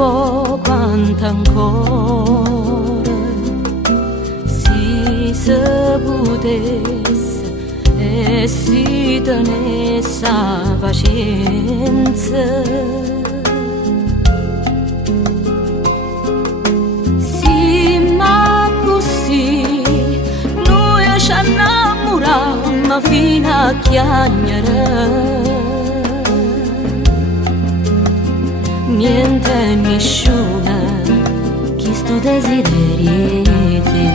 troppo quanto ancora si potesse e si tenesse pazienza. Sì, ma così noi ci innamorammo fino a chiagnere. Niente nessuna chi sto desideri te.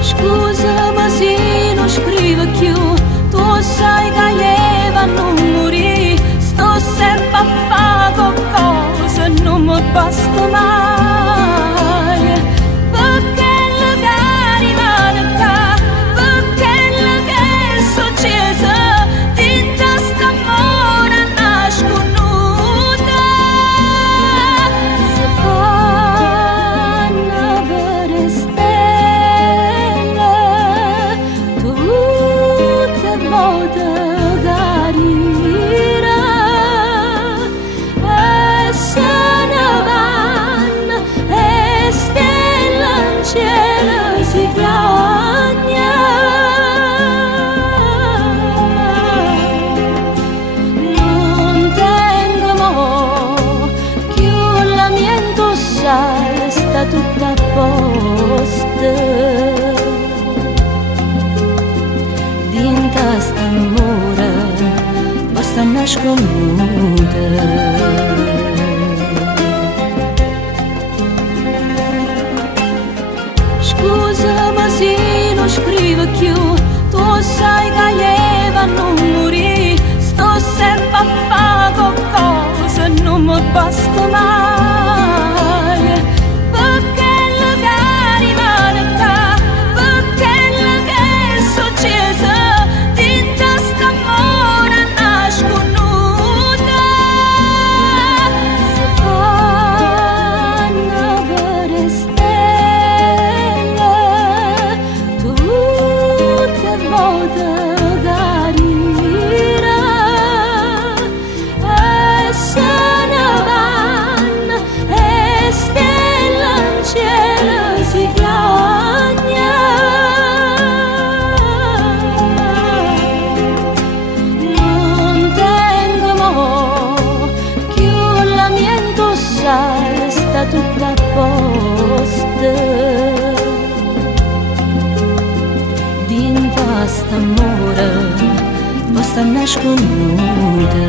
Scusami se non scrivo più, tu sai che io non morì. Sto sempre a fare qualcosa, non mi basta mai. Perché le cari rimane qua, perché le che è successo. Sta tutta a posto, dinta st'amore basta nasconduta. Scusami se non scrivo più, tu sai che io non morì. Sto sempre a fare qualcosa, non mi basta mai. Sta tutta a posto, dinta st'amore basta nasconduta.